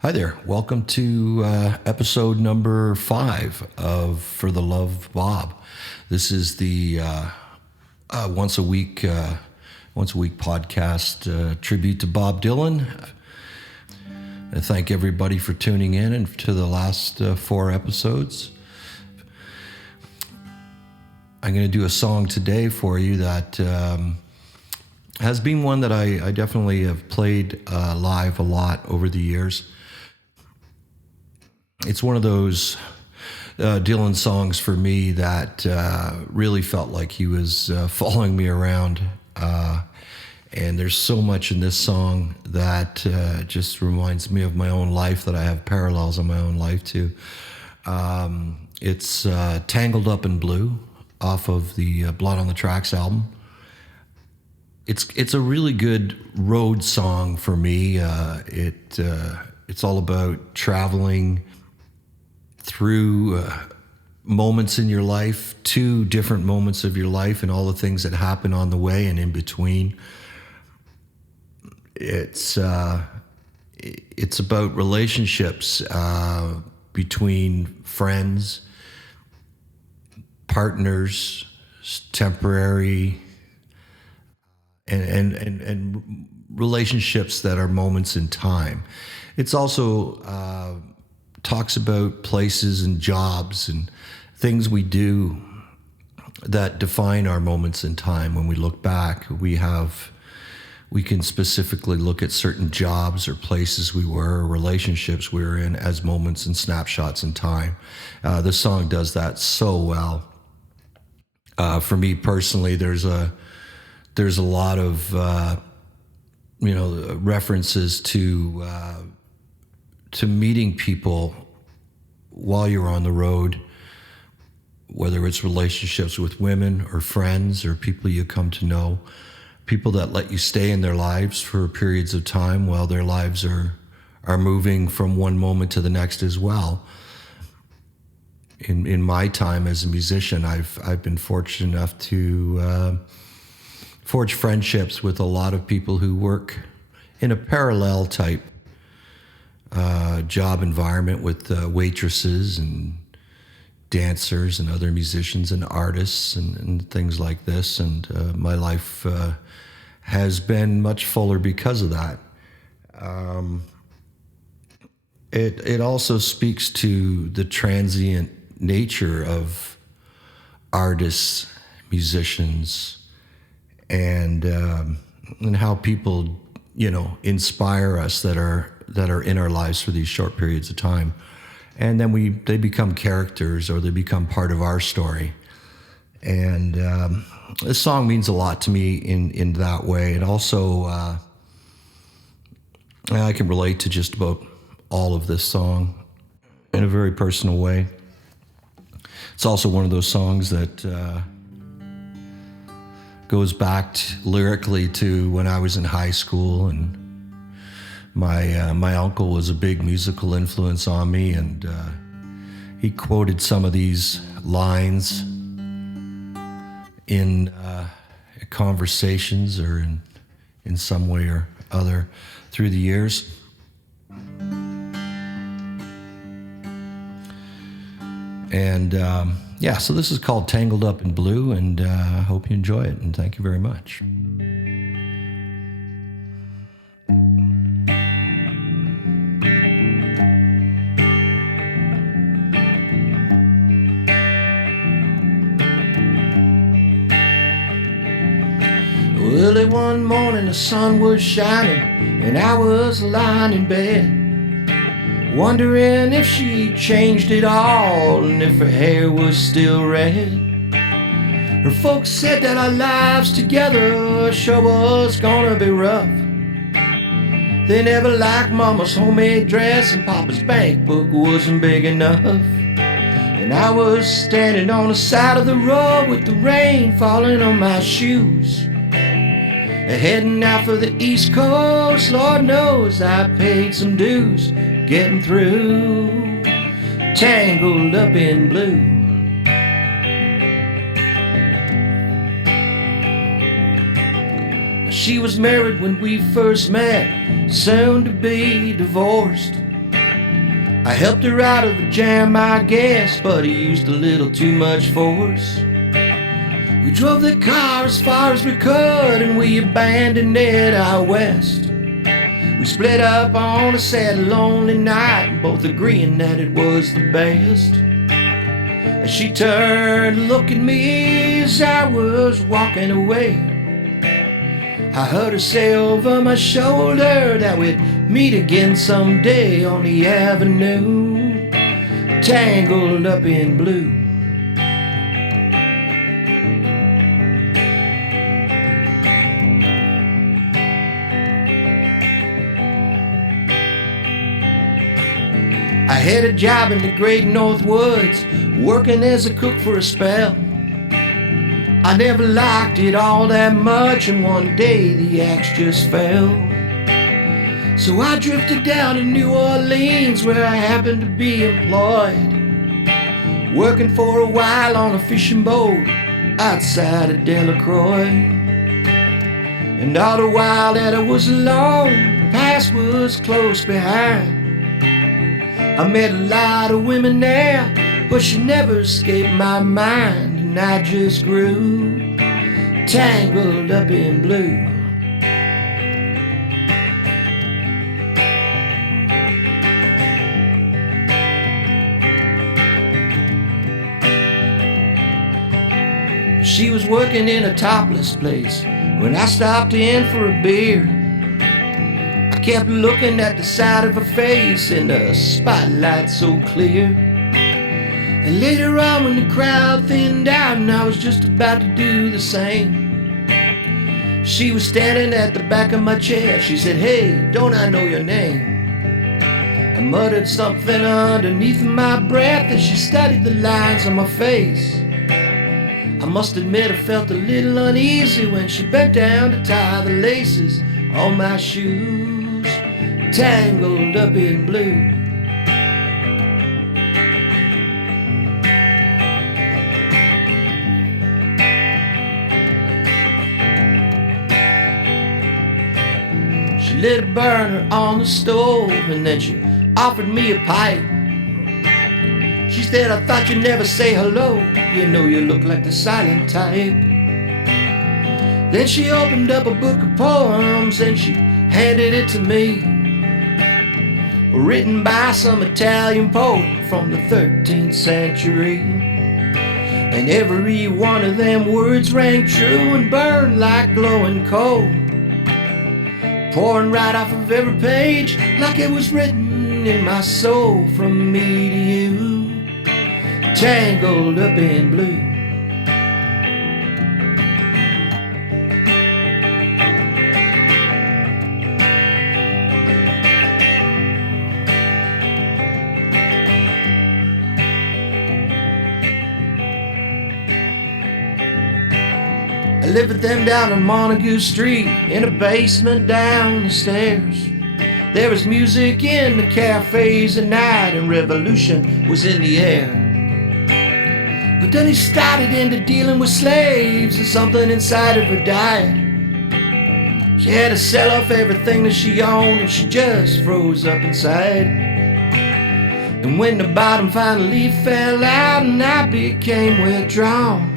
Hi there. Welcome to episode number 5 of For the Love of Bob. This is the once a week podcast tribute to Bob Dylan. I thank everybody for tuning in and to the last 4 episodes. I'm going to do a song today for you that has been one that I definitely have played live a lot over the years. It's one of those Dylan songs for me that really felt like he was following me around. And there's so much in this song that just reminds me of my own life, that I have parallels in my own life too. It's Tangled Up in Blue off of the Blood on the Tracks album. It's a really good road song for me. It's all about traveling through moments in your life, to different moments of your life, and all the things that happen on the way and in between. It's about relationships between friends, partners, temporary, and relationships that are moments in time. It's also talks about places and jobs and things we do that define our moments in time. When we look back, we can specifically look at certain jobs or places we were, or relationships we were in, as moments and snapshots in time. This song does that so well. For me personally, there's a lot of references to meeting people while you're on the road, whether it's relationships with women or friends or people you come to know, people that let you stay in their lives for periods of time while their lives are moving from one moment to the next as well. In my time as a musician, I've been fortunate enough to forge friendships with a lot of people who work in a parallel type job environment, with waitresses and dancers and other musicians and artists and things like this. And my life has been much fuller because of that. It also speaks to the transient nature of artists, musicians, and how people, inspire us that are in our lives for these short periods of time, and then they become characters, or they become part of our story. And this song means a lot to me in that way. And also, I can relate to just about all of this song in a very personal way. It's also one of those songs that goes back lyrically to when I was in high school, and my uncle was a big musical influence on me, and he quoted some of these lines in conversations or in some way or other through the years. And so this is called Tangled Up in Blue, and I hope you enjoy it, and thank you very much. Early one morning the sun was shining, and I was lying in bed, wondering if she changed it all and if her hair was still red. Her folks said that our lives together sure was gonna be rough. They never liked Mama's homemade dress, and Papa's bank book wasn't big enough. And I was standing on the side of the road with the rain falling on my shoes, heading out for the East Coast. Lord knows I paid some dues getting through, tangled up in blue. She was married when we first met, soon to be divorced. I helped her out of the jam, I guess, but he used a little too much force. We drove the car as far as we could, and we abandoned it out west. We split up on a sad, lonely night, both agreeing that it was the best. As she turned to look at me as I was walking away, I heard her say over my shoulder that we'd meet again someday on the avenue, tangled up in blue. I had a job in the great North Woods, working as a cook for a spell. I never liked it all that much, and one day the axe just fell. So I drifted down to New Orleans, where I happened to be employed, working for a while on a fishing boat outside of Delacroix. And all the while that I was alone, the past was close behind. I met a lot of women there, but she never escaped my mind, and I just grew tangled up in blue. She was working in a topless place when I stopped in for a beer. I kept looking at the side of her face in the spotlight so clear. And later on, when the crowd thinned out and I was just about to do the same, she was standing at the back of my chair. She said, "Hey, don't I know your name?" I muttered something underneath my breath as she studied the lines on my face. I must admit I felt a little uneasy when she bent down to tie the laces on my shoes, tangled up in blue. She lit a burner on the stove and then she offered me a pipe. She said, "I thought you'd never say hello. You know you look like the silent type." Then she opened up a book of poems and she handed it to me, written by some Italian poet from the 13th century. And every one of them words rang true and burned like glowing coal, pouring right off of every page like it was written in my soul. From me to you, tangled up in blue. I lived with them down on Montague Street, in a basement down the stairs. There was music in the cafes at night, and revolution was in the air. But then he started into dealing with slaves, and something inside of her died. She had to sell off everything that she owned, and she just froze up inside. And when the bottom finally fell out and I became withdrawn,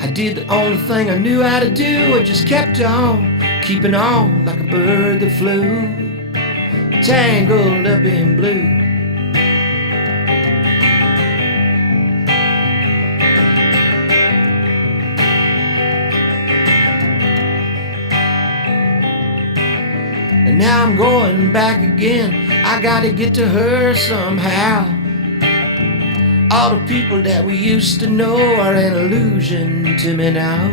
I did the only thing I knew how to do. I just kept on, keeping on like a bird that flew, tangled up in blue. And now I'm going back again. I gotta get to her somehow. All the people that we used to know are an illusion to me now.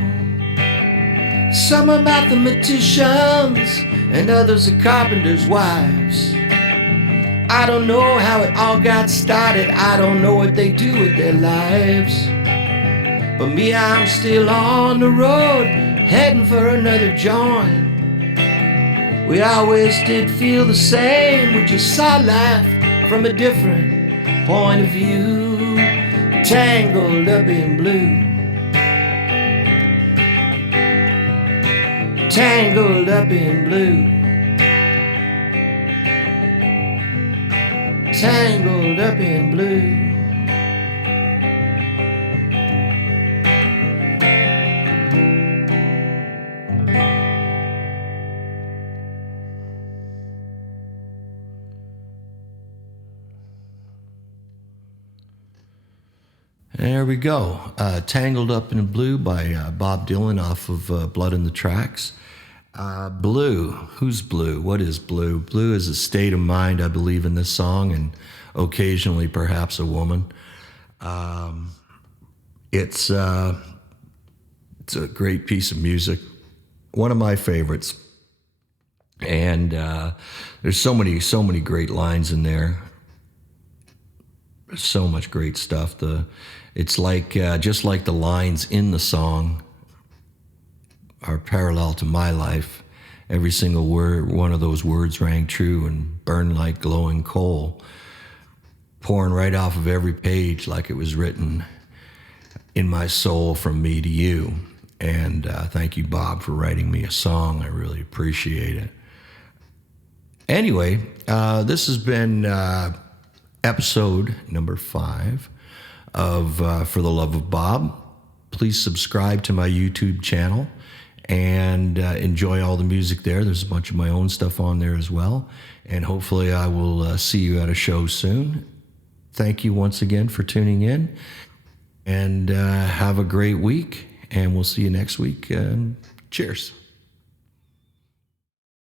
Some are mathematicians and others are carpenters' wives. I don't know how it all got started. I don't know what they do with their lives. But me, I'm still on the road, heading for another joint. We always did feel the same. We just saw life from a different point of view, tangled up in blue, tangled up in blue, tangled up in blue. There we go. Tangled Up in Blue by Bob Dylan off of Blood in the Tracks. Blue. Who's blue? What is blue? Blue is a state of mind, I believe, in this song, and occasionally perhaps a woman. It's a great piece of music. One of my favorites. And there's so many great lines in there. There's so much great stuff. It's like just like the lines in the song are parallel to my life. Every single word, one of those words rang true and burned like glowing coal, pouring right off of every page like it was written in my soul from me to you. And thank you, Bob, for writing me a song. I really appreciate it. Anyway, this has been episode number 5 of For the Love of Bob. Please subscribe to my YouTube channel and enjoy all the music there. There's a bunch of my own stuff on there as well. And hopefully I will see you at a show soon. Thank you once again for tuning in. And have a great week. And we'll see you next week. Cheers.